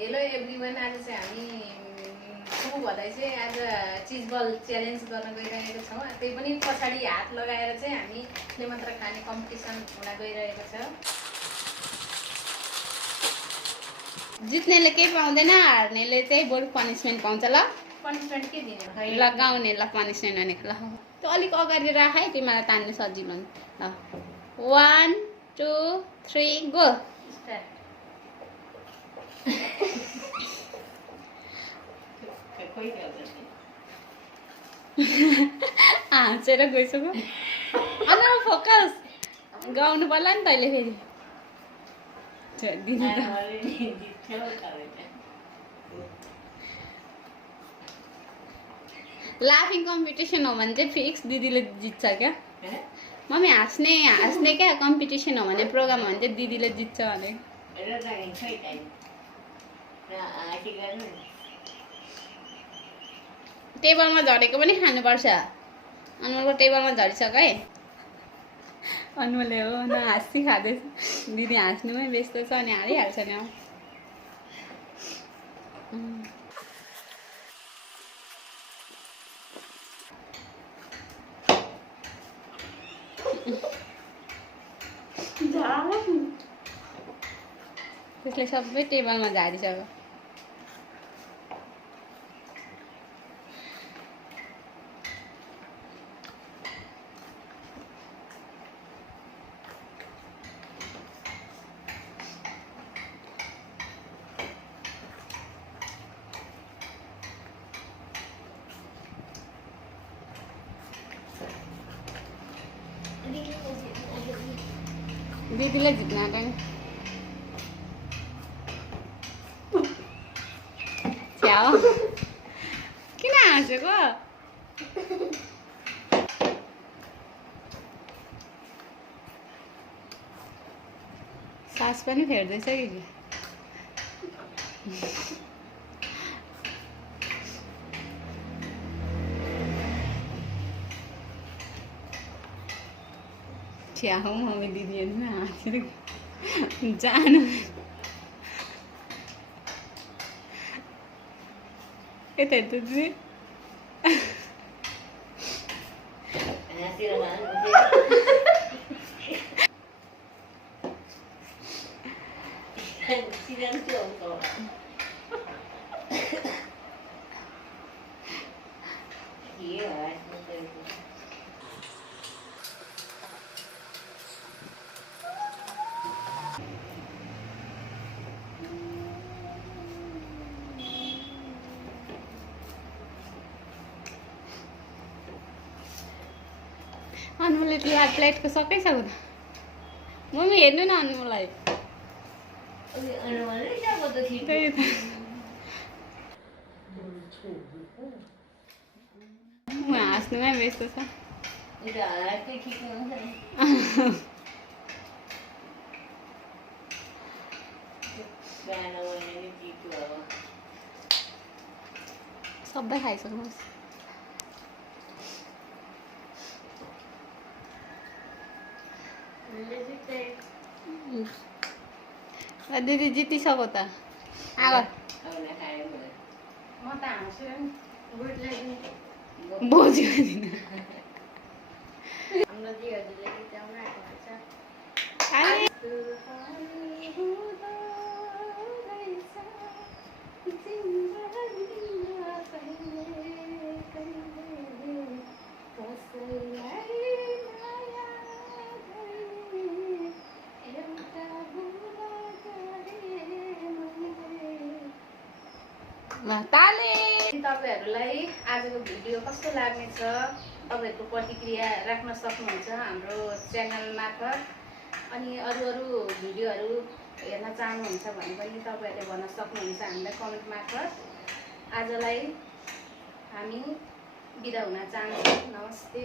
Hello everyone, आज चाहिँ हामी छौँ भन्दै चाहिँ आज चिजबल च्यालेन्ज गर्न गइरहेको छौँ। त्यही पनि पछाडि हात लगाएर चाहिँ हामीले मात्र खाने कम्पिटिसन हुन गइरहेको छ। जित्नेले केही पाउँदैन, हार्नेले चाहिँ बरु पनिसमेन्ट पाउँछ। ल पनिसमेन्ट के दिने? लगाउने ल पनिसमेन्ट भनेको। ल त्यो अलिक अगाडि राख है, तिमीलाई तान्नु सजिलो हुन्छ। ल 1 2 3 गो। हाँसेर गइसक्यो। अनि फोकस गाउनु पर्ला नि तैँले फेरि। लाफिङ कम्पिटिसन हो भने चाहिँ फिक्स दिदीले जित्छ क्या। मम्मी हाँस्ने क्या कम्पिटिसन हो भने, प्रोग्राम हो भने चाहिँ दिदीले जित्छ भने। टेबलमा झरेको पनि खानुपर्छ। अनमोलको टेबलमा झरिसक्यो है। अनमोलले हो न हाँसी खाँदैछ, दिदी हाँस्नुमै व्यस्त छ अनि हारिहाल्छ नि। त्यसले सबै टेबलमा झारिसक्यो। दिदीले जित्न आँट्यो नि। छ्याउ किन हाँसेको? सास पनि फेर्दैछ कि? छ्याउ मम्मी दिदीहरू हाँसेर जानु। यता हेर्नु दिदी। अनमोलले प्लेटको सकिसक्यो त। मम्मी हेर्नु न अनमोललाई। म हाँस्नुमै व्यस्त छ। सबै खाइसक्नुहोस्। दिदी जितिसक्यो त। आगर म त हाँसेर बोजू दिन हाम्रो दिदीहरूले जिताउन आएको छ। तपाईहरुलाई आजको भिडियो कस्तो लाग्नेछ, तपाईहरुको प्रतिक्रिया राख्न सक्नुहुन्छ हाम्रो च्यानल मार्फत। अनि अरू भिडियोहरू हेर्न चाहनुहुन्छ भने पनि तपाईहरुले भन्न सक्नुहुन्छ हामीलाई कमेन्ट मार्फत। आजलाई हामी बिदा हुन चाहन्छौँ। नमस्ते।